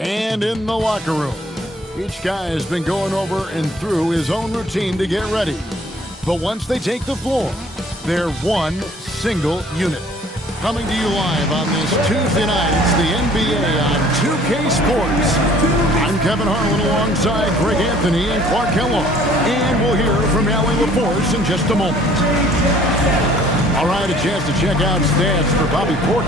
And in the locker room, each guy has been going over and through his own routine to get ready. But once they take the floor, they're one single unit. Coming to you live on this Tuesday night, it's the NBA on 2K Sports. I'm Kevin Harlan alongside Greg Anthony and Clark Kellogg. And we'll hear from Allie LaForce in just a moment. All right, a chance to check out stats for Bobby Portis.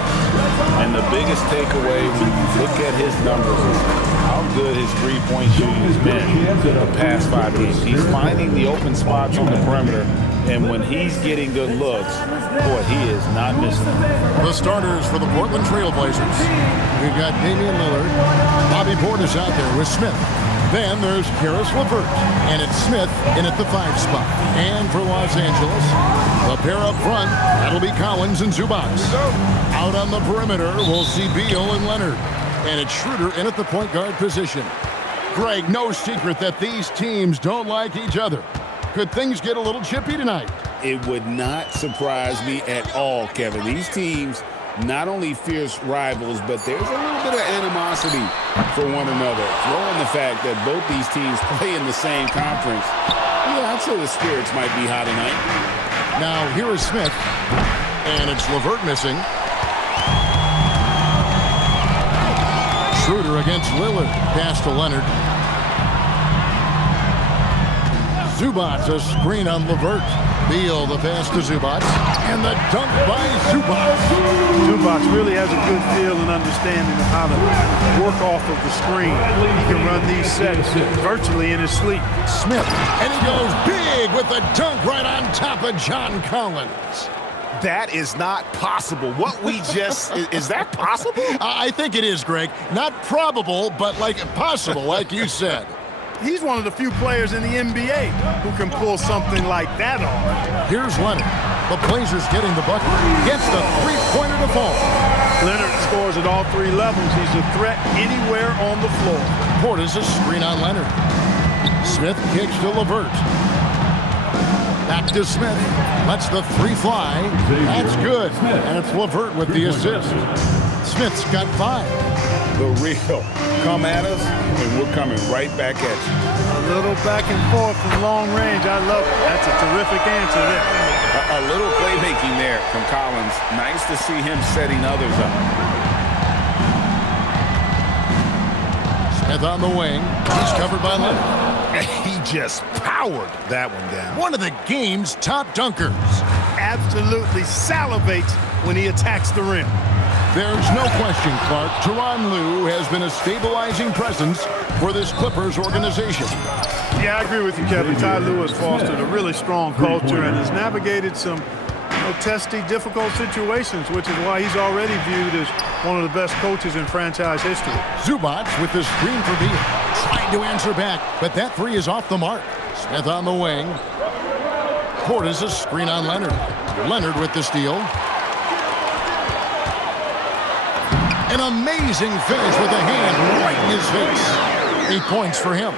And the biggest takeaway when you look at his numbers is how good his three-point shooting has been the past 5 games. He's finding the open spots on the perimeter, and when he's getting good looks, boy, he is not missing them. The starters for the Portland Trail Blazers. We've got Damian Lillard, Bobby Portis out there with Smith. Then there's Caris LeVert, and it's Smith in at the 5 spot. And for Los Angeles, the pair up front, that'll be Collins and Zubac. Out on the perimeter, we'll see Beal and Leonard. And it's Schroeder in at the point guard position. Greg, no secret that these teams don't like each other. Could things get a little chippy tonight? It would not surprise me at all, Kevin. These teams not only fierce rivals, but there's a little bit of animosity for one another. Throw in the fact that both these teams play in the same conference. Yeah, I'd say the spirits might be high tonight. Now, here is Smith, and it's LeVert missing. Schroeder against Lillard. Pass to Leonard. Zubac, a screen on LeVert. Beal, the pass to Zubac. And the dunk by Zubac. Zubac really has a good feel and understanding of how to work off of the screen. He can run these sets virtually in his sleep. Smith, and he goes big with the dunk right on top of John Collins. That is not possible. What we just, is that possible? I think it is, Greg. Not probable, but like possible, like you said. He's one of the few players in the NBA who can pull something like that off. Here's Leonard. The Blazers getting the bucket. Gets the three-pointer to fall. Leonard scores at all 3 levels. He's a threat anywhere on the floor. Portis a screen on Leonard. Smith kicks to LeVert. Back to Smith. Lets the 3 fly. That's good. And it's LeVert with the assist. Smith's got 5. The real come at us, and we're coming right back at you. A little back and forth from long range. I love it. That's a terrific answer there. A little playmaking there from Collins. Nice to see him setting others up. Smith on the wing. He's covered by Leonard. He just powered that one down. One of the game's top dunkers. Absolutely salivates when he attacks the rim. There's no question, Clark, Tyronn Lue has been a stabilizing presence for this Clippers organization. Yeah, I agree with you, Kevin. Ty Lue has fostered a really strong culture and has navigated some testy, difficult situations, which is why he's already viewed as one of the best coaches in franchise history. Zubac with the screen for Beal. Trying to answer back, but that 3 is off the mark. Smith on the wing. Portis a screen on Leonard. Leonard with the steal. An amazing finish with a hand right in his face. 8 points for him.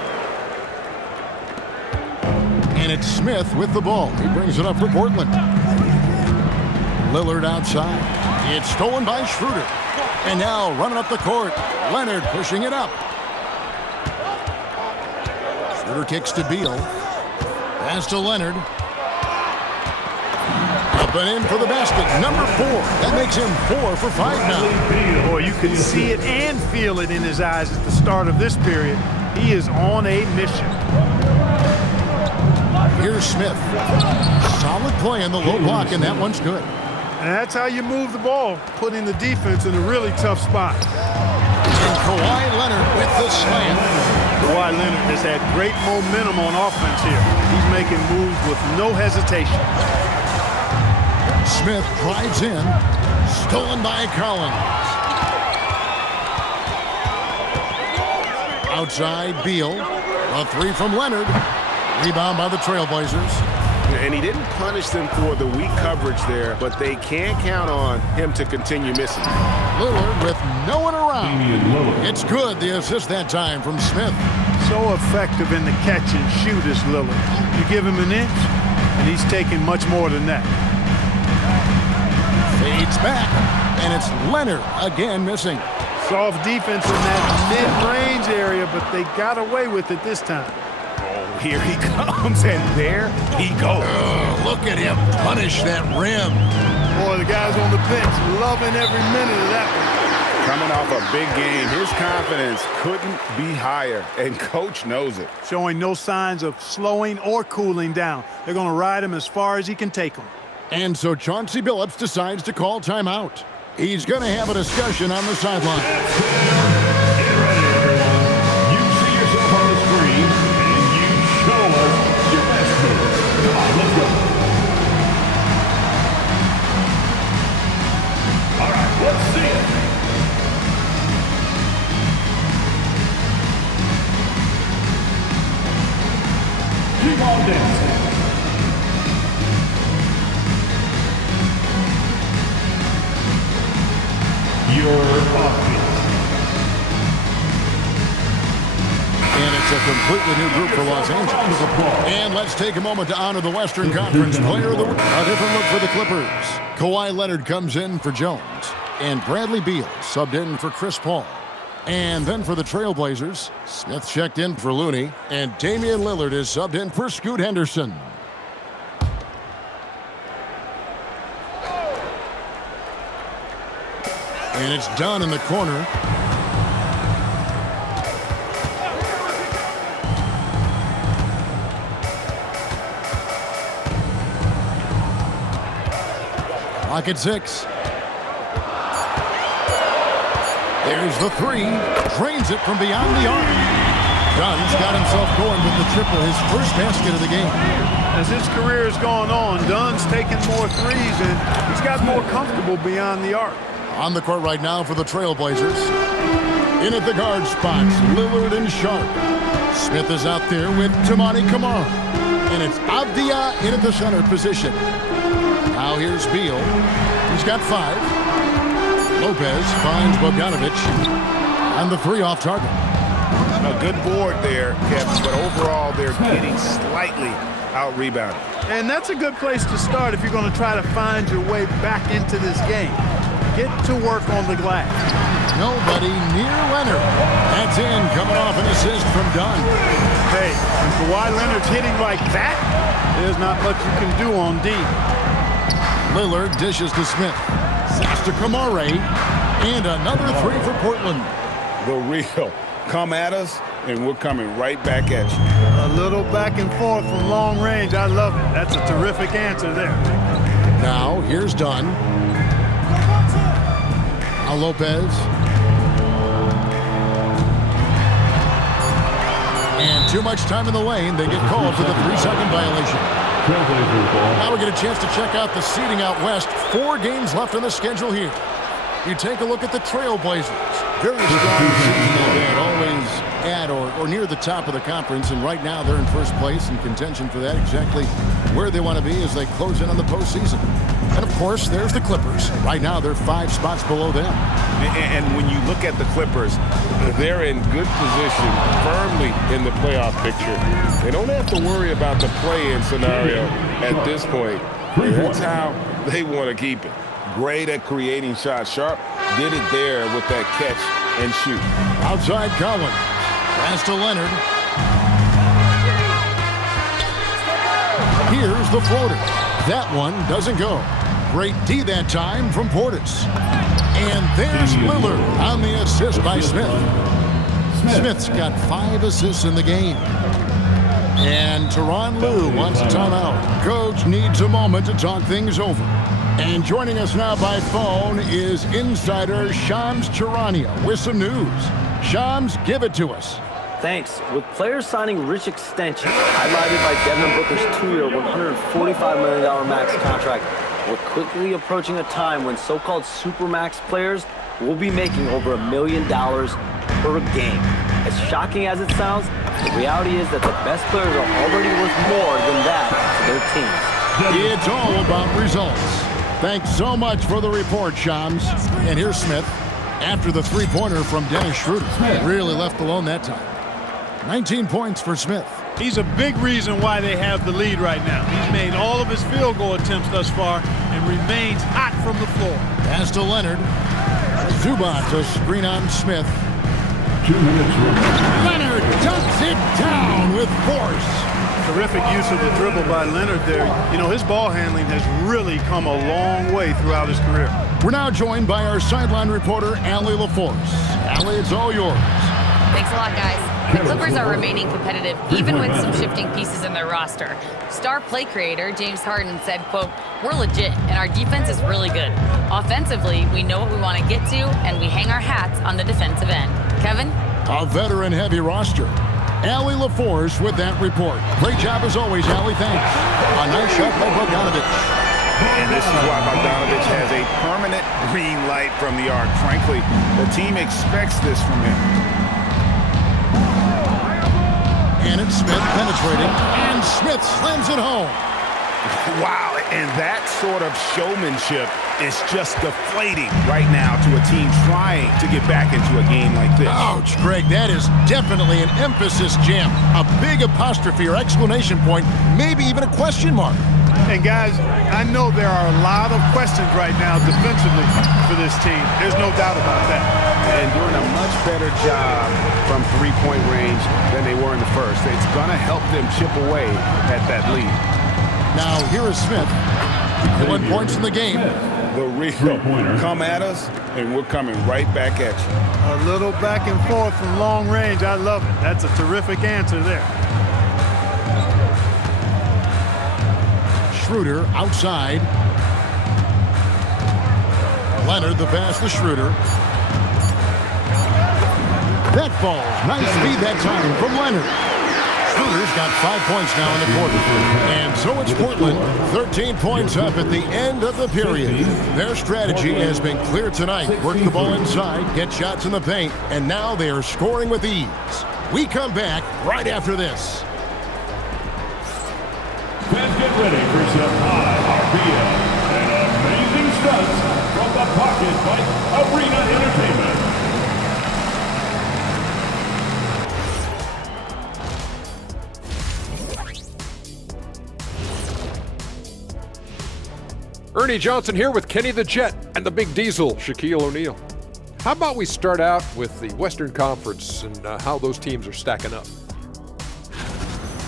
And it's Smith with the ball. He brings it up for Portland. Lillard outside. It's stolen by Schroeder. And now running up the court, Leonard pushing it up. Schroeder kicks to Beal. Pass to Leonard. Up and in for the basket, number 4. That makes him 4 for 5 now. Boy, you can see it and feel it in his eyes at the start of this period. He is on a mission. Here's Smith. Solid play in the low block, and that one's good. And that's how you move the ball, putting the defense in a really tough spot. And Kawhi Leonard with the slam. Kawhi Leonard has had great momentum on offense here. He's making moves with no hesitation. Smith drives in. Stolen by Collins. Outside, Beal. A 3 from Leonard. Rebound by the Trailblazers. And he didn't punish them for the weak coverage there, but they can't count on him to continue missing. Lillard with no one around. It's good, the assist that time from Smith. So effective in the catch and shoot is Lillard. You give him an inch, and he's taking much more than that. Fades back, and it's Leonard again missing. Soft defense in that mid-range area, but they got away with it this time. Oh, here he comes, and there he goes. Look at him punish that rim. Boy, the guys on the bench loving every minute of that one. Coming off a big game, his confidence couldn't be higher, and coach knows it. Showing no signs of slowing or cooling down. They're going to ride him as far as he can take them. And so Chauncey Billups decides to call timeout. He's going to have a discussion on the sideline. Get ready, everyone. You see yourself on the screen, and you show us your best move. Come on, let's go. All right, let's see it. Keep on dancing. Your offense. And it's a completely new group for Los Angeles. And let's take a moment to honor the Western Conference Player of the Week. A different look for the Clippers. Kawhi Leonard comes in for Jones. And Bradley Beal subbed in for Chris Paul. And then for the Trailblazers, Smith checked in for Looney. And Damian Lillard is subbed in for Scoot Henderson. And it's done in the corner. Clock at 6. There's the three. Drains it from beyond the arc. Dunn's got himself going with the triple, his first basket of the game. As his career has gone on, Dunn's taking more threes, and he's got more comfortable beyond the arc. On the court right now for the Trailblazers. In at the guard spots, Lillard and Sharp. Smith is out there with Tamani Kamara. And it's Avdia in at the center position. Now here's Beal. He's got 5. Lopez finds Bogdanovic. And the 3 off target. A good board there, Kevin, but overall they're getting slightly out-rebounded. And that's a good place to start if you're going to try to find your way back into this game. Get to work on the glass. Nobody near Leonard. That's in, coming off an assist from Dunn. Hey, when Kawhi Leonard's hitting like that, there's not much you can do on D. Lillard dishes to Smith. Sets to Kamara. And another 3 for Portland. The real. Come at us, and we're coming right back at you. A little back and forth from long range. I love it. That's a terrific answer there. Now, here's Dunn. Now Lopez. And too much time in the lane. They get called for the 3-second violation. Now we get a chance to check out the seeding out west. 4 games left on the schedule here. You take a look at the Trailblazers. Very strong season they've had, always at or near the top of the conference, and right now they're in first place in contention for that, exactly where they want to be as they close in on the postseason. And, of course, there's the Clippers. Right now they're 5 spots below them. And when you look at the Clippers, they're in good position, firmly in the playoff picture. They don't have to worry about the play-in scenario at this point. That's how they want to keep it. Great at creating shots. Sharp did it there with that catch and shoot. Outside Collins. Pass to Leonard. Here's the floater. That one doesn't go. Great D that time from Portis. And there's Lillard on the assist by Smith. Smith's got 5 assists in the game. And Tyronn Lue wants a timeout. Coach needs a moment to talk things over. And joining us now by phone is insider Shams Charania with some news. Shams, give it to us. Thanks. With players signing rich extensions, highlighted by Devin Booker's 2-year, $145 million max contract, we're quickly approaching a time when so-called supermax players will be making over $1 million per game. As shocking as it sounds, the reality is that the best players are already worth more than that to their teams. It's all about results. Thanks so much for the report, Shams. And here's Smith after the 3-pointer from Dennis Schroeder. Really left alone that time. 19 points for Smith. He's a big reason why they have the lead right now. He's made all of his field goal attempts thus far and remains hot from the floor. Pass to Leonard. Zubac, a screen on Smith. 2 minutes remaining. Leonard dunks it down with force. Terrific use of the dribble by Leonard there. You know, his ball handling has really come a long way throughout his career. We're now joined by our sideline reporter, Allie LaForce. Allie, it's all yours. Thanks a lot, guys. The Clippers are remaining competitive, even with some shifting pieces in their roster. Star play creator James Harden said, quote, "We're legit, and our defense is really good. Offensively, we know what we want to get to, and we hang our hats on the defensive end." Kevin? A veteran-heavy roster. Allie LaForce with that report. Great job as always, Allie. Thanks. A nice shot by Bogdanovic. And this is why Bogdanovic has a permanent green light from the arc. Frankly, the team expects this from him. And it's Smith penetrating, and Smith slams it home. Wow, and that sort of showmanship is just deflating right now to a team trying to get back into a game like this. Ouch, Greg, that is definitely an emphasis jam. A big apostrophe or exclamation point, maybe even a question mark. And guys, I know there are a lot of questions right now defensively for this team. There's no doubt about that. And doing a much better job from three-point range than they were in the first. It's going to help them chip away at that lead. Now, here is Smith. 1 points in the game. The real come at us, and we're coming right back at you. A little back and forth from long range. I love it. That's a terrific answer there. Schroeder outside. Leonard, the pass to Schroeder. That falls. Nice speed that time from Leonard. Schroeder's got 5 points now in the quarter. And so it's Portland, 13 points up at the end of the period. Their strategy has been clear tonight. Work the ball inside, get shots in the paint, and now they are scoring with ease. We come back right after this. Fans, get ready for some high RPM and amazing stunts from the Pocket Fight Arena Entertainment. Ernie Johnson here with Kenny the Jet and the Big Diesel, Shaquille O'Neal. How about we start out with the Western Conference and how those teams are stacking up?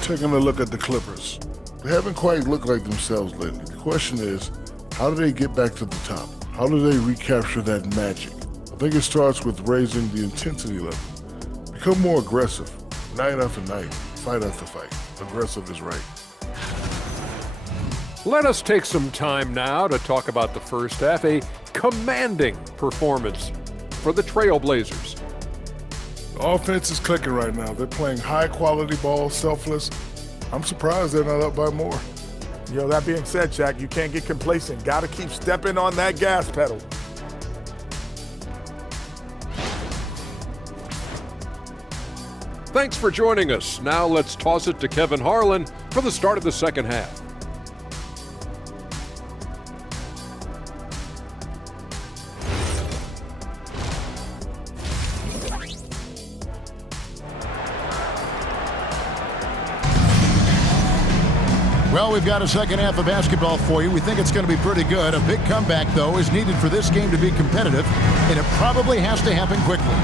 Taking a look at the Clippers. They haven't quite looked like themselves lately. The question is, how do they get back to the top? How do they recapture that magic? I think it starts with raising the intensity level. Become more aggressive, night after night, fight after fight. Aggressive is right. Let us take some time now to talk about the first half, a commanding performance for the Trailblazers. The offense is clicking right now. They're playing high-quality ball, selfless. I'm surprised they're not up by more. You know, that being said, Shaq, you can't get complacent. Got to keep stepping on that gas pedal. Thanks for joining us. Now let's toss it to Kevin Harlan for the start of the second half. Well, we've got a second half of basketball for you. We think it's going to be pretty good. A big comeback, though, is needed for this game to be competitive, and it probably has to happen quickly.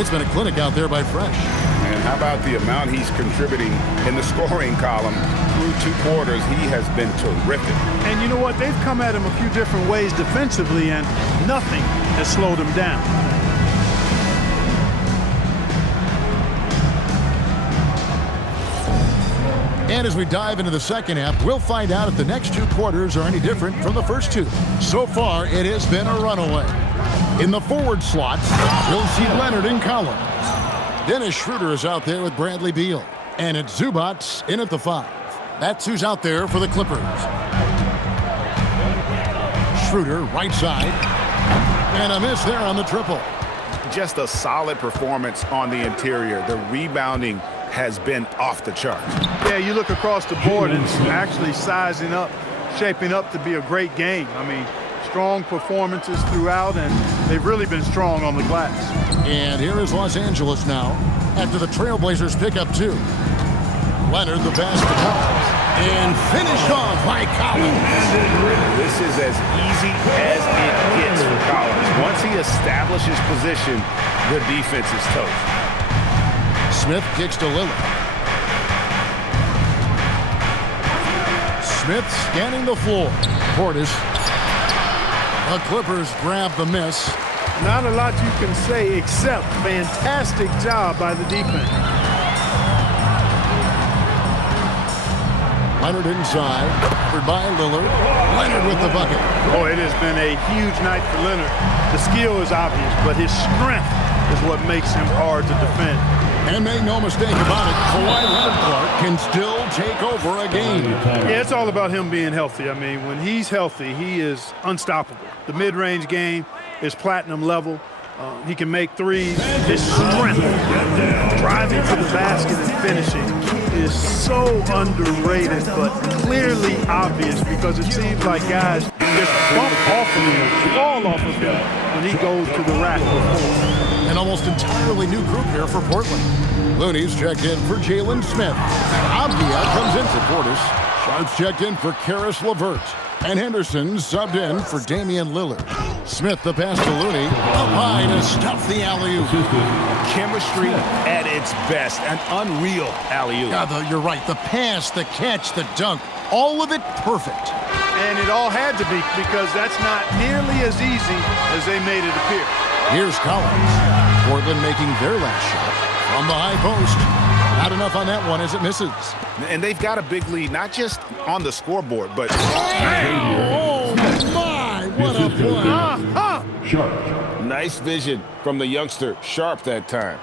It's been a clinic out there by Fresh. And how about the amount he's contributing in the scoring column through 2 quarters? He has been terrific. And you know what? They've come at him a few different ways defensively, and nothing has slowed him down. And as we dive into the second half, we'll find out if the next 2 quarters are any different from the first 2. So far, it has been a runaway. In the forward slots, we'll see Leonard and Collins. Dennis Schroeder is out there with Bradley Beal. And it's Zubac in at the 5. That's who's out there for the Clippers. Schroeder, right side. And a miss there on the triple. Just a solid performance on the interior. The rebounding has been off the charts. Yeah, you look across the board, and it's actually sizing up, shaping up to be a great game. I mean, strong performances throughout, and they've really been strong on the glass. And here is Los Angeles now after the Trailblazers pick up 2. Leonard, the pass to Collins. And finished off by Collins. This is as easy as it gets for Collins. Once he establishes position, the defense is toast. Smith kicks to Lillard. Smith scanning the floor. Portis. The Clippers grab the miss. Not a lot you can say except fantastic job by the defense. Leonard inside, covered by Lillard. Leonard with the bucket. Oh, it has been a huge night for Leonard. The skill is obvious, but his strength is what makes him hard to defend. And make no mistake about it, Kawhi Leonard Clark can still take over a game. Yeah, it's all about him being healthy. I mean, when he's healthy, he is unstoppable. The mid-range game is platinum level. He can make threes. His strength, driving to the basket and finishing, is so underrated, but clearly obvious because it seems like guys just bump off of him, fall off of him when he goes to the rack. An almost entirely new group here for Portland. Looney's checked in for Jalen Smith. Avdia comes in for Portis. Sharp's checked in for Karis LeVert. And Henderson subbed in for Damian Lillard. Smith the pass to Looney. Up high to stuff the alley-oop. Chemistry at its best. An unreal alley-oop. Yeah, you're right. The pass, the catch, the dunk, all of it perfect. And it all had to be because that's not nearly as easy as they made it appear. Here's Collins. Portland making their last shot from the high post. Not enough on that one as it misses. And they've got a big lead, not just on the scoreboard, but... Oh, my! What a play. Sharp. Nice vision from the youngster, Sharp, that time.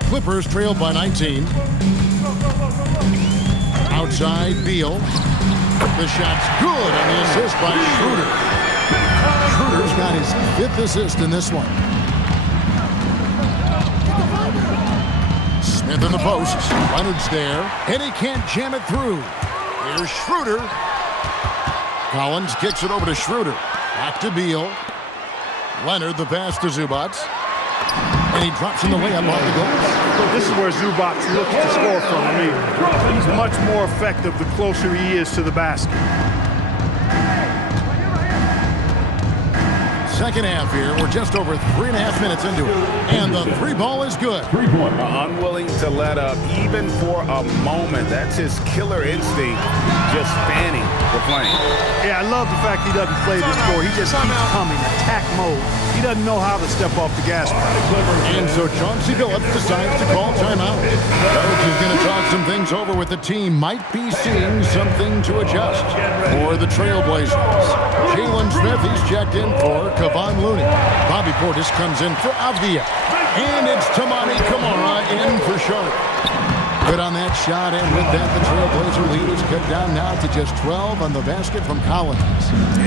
Clippers trailed by 19. Outside, Beal. The shot's good on the assist by Schroeder. Schroeder's got his 5th assist in this one. Smith in the post. Leonard's there, and he can't jam it through. Here's Schroeder. Collins kicks it over to Schroeder. Back to Beal. Leonard the pass to Zubac. And he drops in the layup off the glass. So this is where Zubac looks to score from me. He's much more effective the closer he is to the basket. Second half here. We're just over 3.5 minutes into it. And the 3 ball is good. 3-point. Unwilling to let up even for a moment. That's his killer instinct, just fanning the flame. Yeah, I love the fact he doesn't play to score. He just keeps coming, attack mode. He doesn't know how to step off the gas pedal. And so Chauncey Billups decides to call timeout. Coach is going to talk some things over with the team. Might be seeing something to adjust for the Trailblazers. Jalen Smith, he's checked in for Kevon Looney. Bobby Portis comes in for Avdia. And it's Tamani Kamara in for Sharp. Good on that shot, and with that, the Trailblazer lead is cut down now to just 12 on the basket from Collins.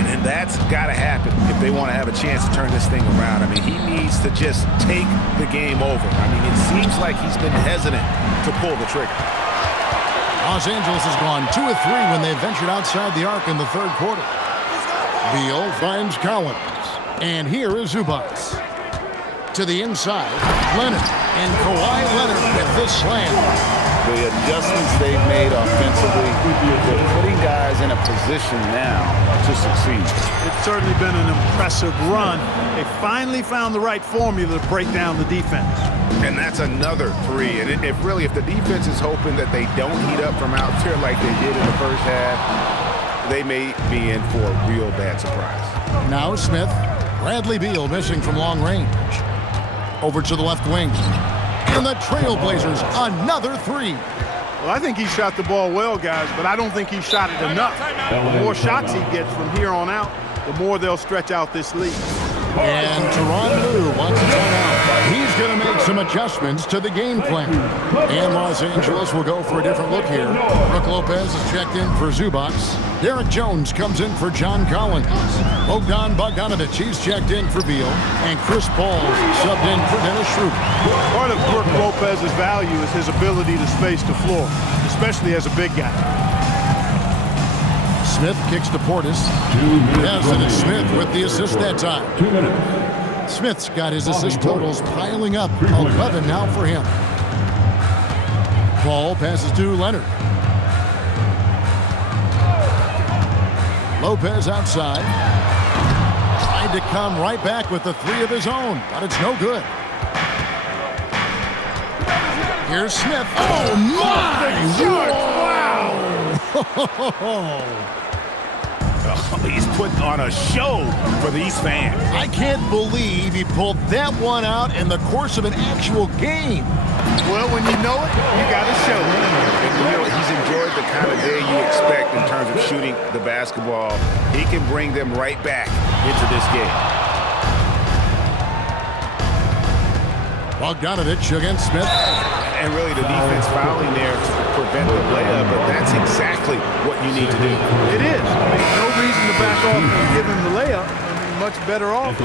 And that's got to happen if they want to have a chance to turn this thing around. I mean, he needs to just take the game over. I mean, it seems like he's been hesitant to pull the trigger. Los Angeles has gone 2 of 3 when they ventured outside the arc in the 3rd quarter. Beal finds Collins. And here is Zubac. To the inside, Leonard. And Kawhi Leonard with the slam. The adjustments they've made offensively, they're putting guys in a position now to succeed. It's certainly been an impressive run. They finally found the right formula to break down the defense. And that's another 3. And if the defense is hoping that they don't heat up from out there like they did in the first half, they may be in for a real bad surprise. Now Smith. Bradley Beal missing from long range. Over to the left wing. And the Trailblazers, another 3. Well, I think he shot the ball well, guys, but I don't think he shot it enough. The more shots he gets from here on out, the more they'll stretch out this lead. And Tyronn Lue wants a timeout. He's going to make some adjustments to the game plan. And Los Angeles will go for a different look here. Brook Lopez is checked in for Zubac. Derek Jones comes in for John Collins. Bogdan Bogdanovic, he's checked in for Beal. And Chris Paul subbed in for Dennis Schroeder. Part of Brook Lopez's value is his ability to space the floor, especially as a big guy. Smith kicks to Portis. Yes, and it's Smith with the assist that time. 2 minutes. Smith's got his assist totals piling up. 11 now for him. Paul passes to Leonard. Lopez outside. Tried to come right back with the three of his own, but it's no good. Here's Smith. Oh, my! Wow! He's putting on a show for these fans. I can't believe he pulled that one out in the course of an actual game. Well, when you know it, you got to show it. And, he's enjoyed the kind of day you expect in terms of shooting the basketball. He can bring them right back into this game. Bogdanovich against Smith. And really the defense fouling there to prevent the layup, but that's exactly what you need to do. It is. No reason to back off and give him the layup. Much better off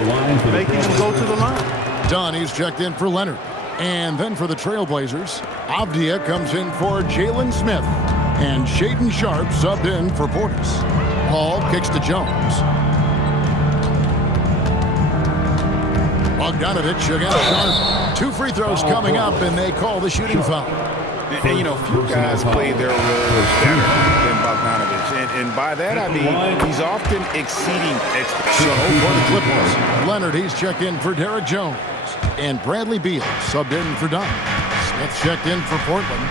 making him go to the line. Donnie's checked in for Leonard. And then for the Trailblazers, Avdia comes in for Jalen Smith. And Shaedon Sharpe subbed in for Portis. Paul kicks to Jones. Bogdanovich against Sharpe. 2 free throws coming up, and they call the shooting foul. And few guys play their roles better than Bogdanovich. And by that, I mean he's often exceeding expectations. So for the Clippers, Leonard, he's checked in for Derek Jones. And Bradley Beal subbed in for Dunn. Smith checked in for Portland.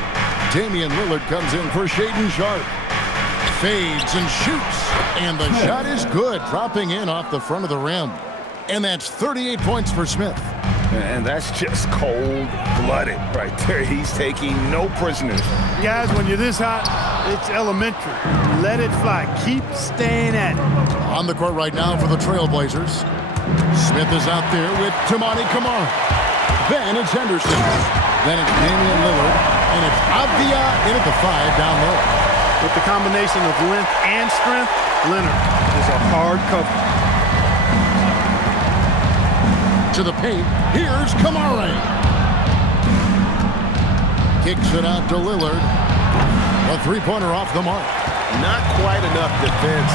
Damian Lillard comes in for Shaedon Sharpe. Fades and shoots. And the shot is good, dropping in off the front of the rim. And that's 38 points for Smith. And that's just cold-blooded right there. He's taking no prisoners. Guys, when you're this hot, it's elementary. Let it fly. Keep staying at it. On the court right now for the Trailblazers. Smith is out there with Tamani Kamara. Then it's Henderson. Then it's Damian Lillard. And it's Avdia in at the 5 down low. With the combination of length and strength, Leonard is a hard cover. To the paint, here's Kamara. Kicks it out to Lillard. A three-pointer off the mark. Not quite enough defense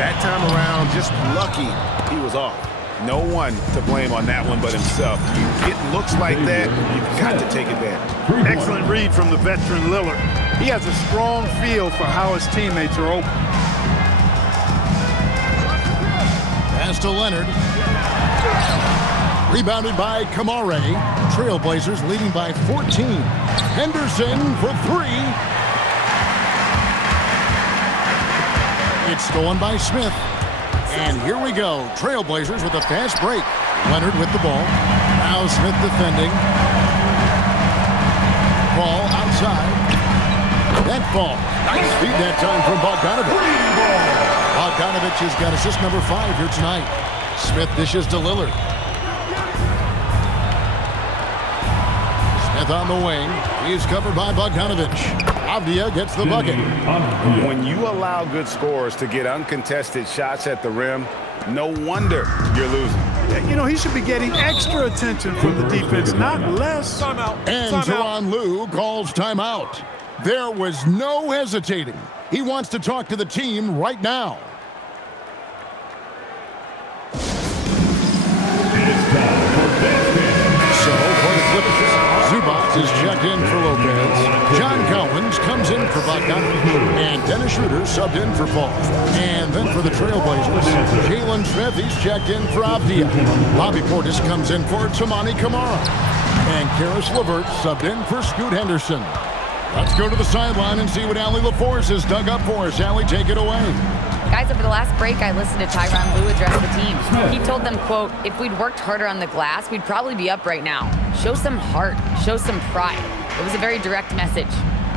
that time around. Just lucky he was off. No one to blame on that one but himself. You get looks like that, you've got to take advantage. Excellent read from the veteran Lillard. He has a strong feel for how his teammates are open. Pass to Leonard. Rebounded by Kamara. Trailblazers leading by 14. Henderson for 3. It's stolen by Smith. And here we go. Trailblazers with a fast break. Leonard with the ball. Now Smith defending. Ball outside. That ball. Nice feed that time from Bogdanovich. Bogdanovich has got assist number 5 here tonight. Smith dishes to Lillard. Smith on the wing. He's covered by Bogdanovich. Avdia gets the bucket. When you allow good scorers to get uncontested shots at the rim, no wonder you're losing. He should be getting extra attention from the defense, not less. Timeout. And Tyronn Lue calls timeout. There was no hesitating. He wants to talk to the team right now. So for the Clippers, Zubac is checked in for Lopez. John Collins comes in for Bogdanovich. And Dennis Schroeder subbed in for Paul. And then for the Trailblazers, Jalen Smith, he's checked in for Avdia. Bobby Portis comes in for Tamani Kamara. And Karis LeVert subbed in for Scoot Henderson. Let's go to the sideline and see what Allie LaForce has dug up for us. Allie, take it away. Guys, over the last break, I listened to Tyronn Lue address the team. He told them, quote, if we'd worked harder on the glass, we'd probably be up right now. Show some heart. Show some pride. It was a very direct message.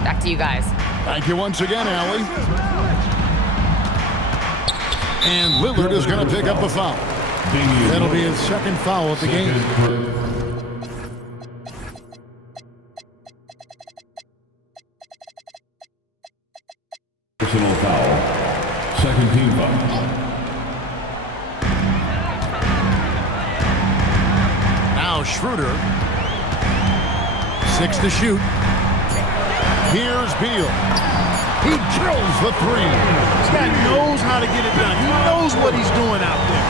Back to you guys. Thank you once again, Allie. And Lillard is going to pick up a foul. That'll be his second foul of the game. Personal foul. Second team foul. Now Schroeder. 6 to shoot. Here's Beal. He drills the 3. This guy knows how to get it done. He knows what he's doing out there.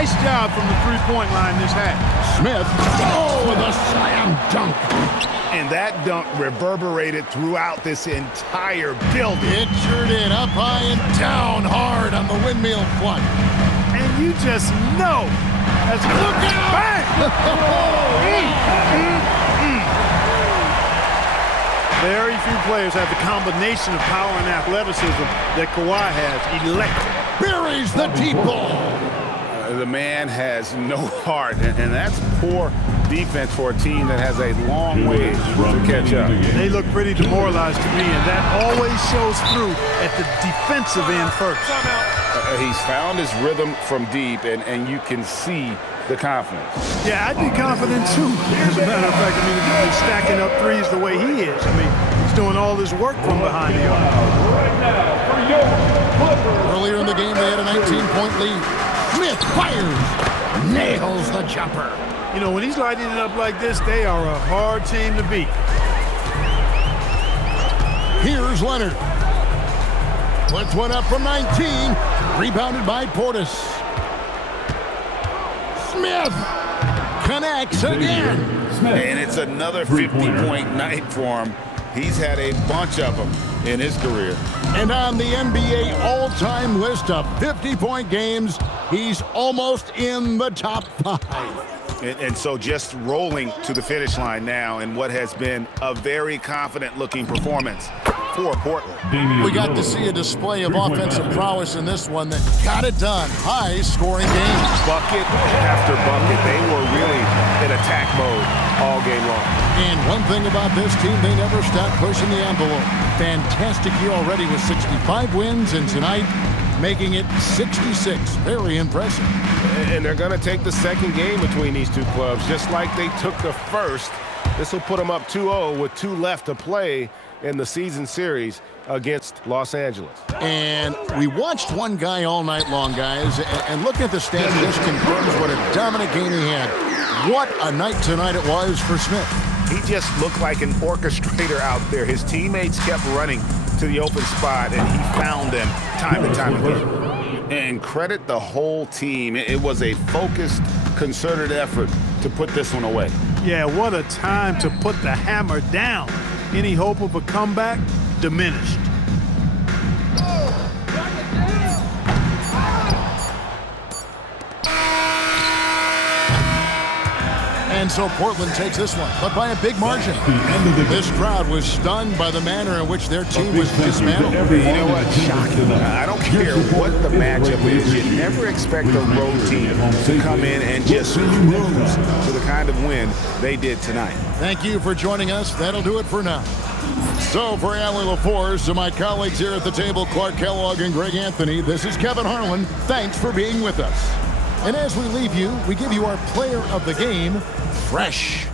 Nice job from the three-point line this half. Smith, with a slam dunk. And that dunk reverberated throughout this entire building. Pictured it up high and down hard on the windmill front. And you just know. Look out! Bang! Very few players have the combination of power and athleticism that Kawhi has. Electric. Buries the deep ball. The man has no heart, and that's poor defense for a team that has a long way to catch up. They look pretty demoralized to me, and that always shows through at the defensive end first. He's found his rhythm from deep, and you can see the confidence. Yeah, I'd be confident too. As a matter of fact, I mean, if he's stacking up threes the way he is, I mean, he's doing all this work from behind the arc. Earlier in the game, they had a 19-point lead. Smith fires, nails the jumper. You know, when he's lighting it up like this, they are a hard team to beat. Here's Leonard. Puts one up from 19. Rebounded by Portis. Smith connects again. And it's another 50-point night for him. He's had a bunch of them in his career. And on the NBA all-time list of 50-point games, he's almost in the top 5. And so just rolling to the finish line now in what has been a very confident-looking performance for Portland. We got to see a display of offensive prowess in this one that got it done. High-scoring game. Bucket after bucket. They were really in attack mode all game long. And one thing about this team, they never stopped pushing the envelope. Fantastic year already with 65 wins, and tonight making it 66. Very impressive. And they're going to take the second game between these two clubs, just like they took the first. This will put them up 2-0 with 2 left to play in the season series against Los Angeles. And we watched one guy all night long, guys, and looking at the stats, this confirms what a dominant game he had. What a night tonight it was for Smith. He just looked like an orchestrator out there. His teammates kept running to the open spot, and he found them time and time again. And credit the whole team. It was a focused, concerted effort to put this one away. Yeah, what a time to put the hammer down. Any hope of a comeback diminished. And so Portland takes this one, but by a big margin. This crowd was stunned by the manner in which their team was dismantled. You know what? Shocking. I don't care what the matchup is. You never expect a road team to come in and just cruise to the kind of win they did tonight. Thank you for joining us. That'll do it for now. So for Allie LaForce, to my colleagues here at the table, Clark Kellogg and Greg Anthony, this is Kevin Harlan. Thanks for being with us. And as we leave you, we give you our player of the game, Fresh.